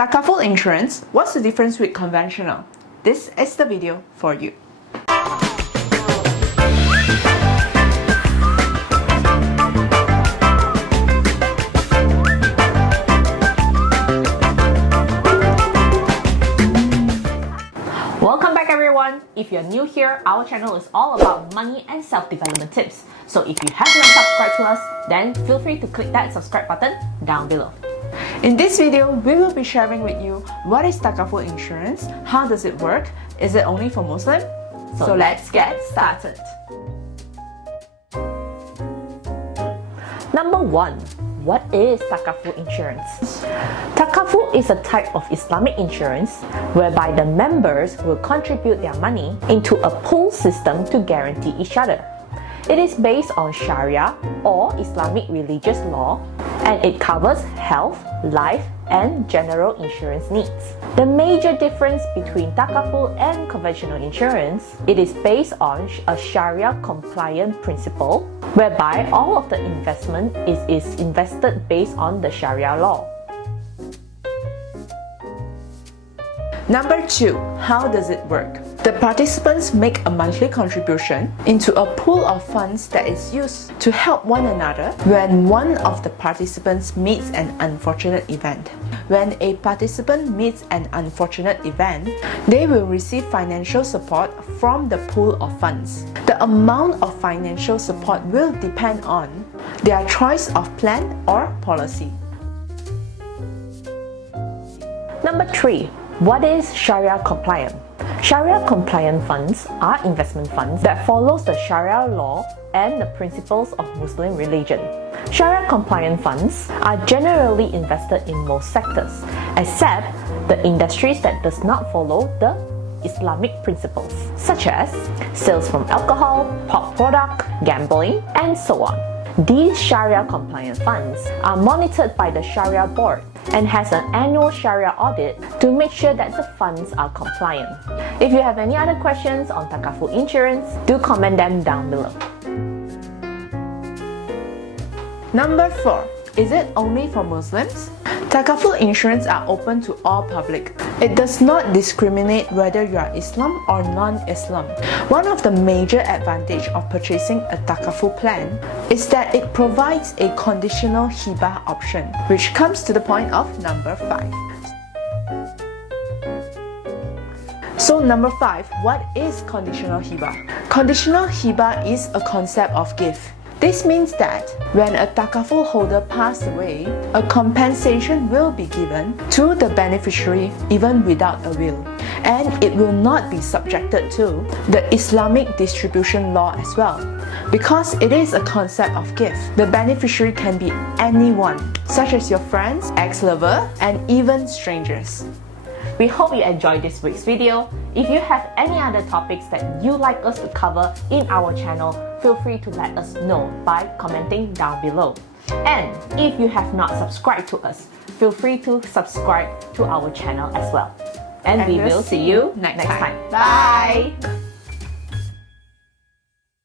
Takaful insurance, what's the difference with conventional? This is the video for you. Welcome back everyone! If you're new here, our channel is all about money and self-development tips. So if you have not subscribed to us, then feel free to click that subscribe button down below. In this video, we will be sharing with you what is Takaful insurance, how does it work, is it only for Muslim? So let's get started. Number 1. What is Takaful insurance? Takaful is a type of Islamic insurance whereby the members will contribute their money into a pool system to guarantee each other. It is based on Sharia or Islamic religious law, and it covers health, life, and general insurance needs. The major difference between Takaful and conventional insurance, it is based on a Sharia compliant principle whereby all of the investment is invested based on the Sharia law. Number 2. How does it work? The participants make a monthly contribution into a pool of funds that is used to help one another when one of the participants meets an unfortunate event. When a participant meets an unfortunate event, they will receive financial support from the pool of funds. The amount of financial support will depend on their choice of plan or policy. Number 3. What is Sharia compliant? Sharia compliant funds are investment funds that follows the Sharia law and the principles of Muslim religion. Sharia compliant funds are generally invested in most sectors, except the industries that does not follow the Islamic principles, such as sales from alcohol, pork product, gambling, and so on. These Sharia compliant funds are monitored by the Sharia board and has an annual Sharia audit to make sure that the funds are compliant. If you have any other questions on Takaful insurance, do comment them down below. Number 4. Is it only for Muslims? Takaful insurance are open to all public. It does not discriminate whether you are Islam or non-Islam. One of the major advantages of purchasing a Takaful plan is that it provides a conditional hibah option, which comes to the point of number 5. So number 5, what is conditional hibah? Conditional hibah is a concept of gift. This means that when a Takaful holder passed away, a compensation will be given to the beneficiary even without a will, and it will not be subjected to the Islamic distribution law as well. Because it is a concept of gift, the beneficiary can be anyone, such as your friends, ex-lover, and even strangers. We hope you enjoyed this week's video. If you have any other topics that you'd like us to cover in our channel, feel free to let us know by commenting down below. And if you have not subscribed to us, feel free to subscribe to our channel as well. And we will see you next time. Bye!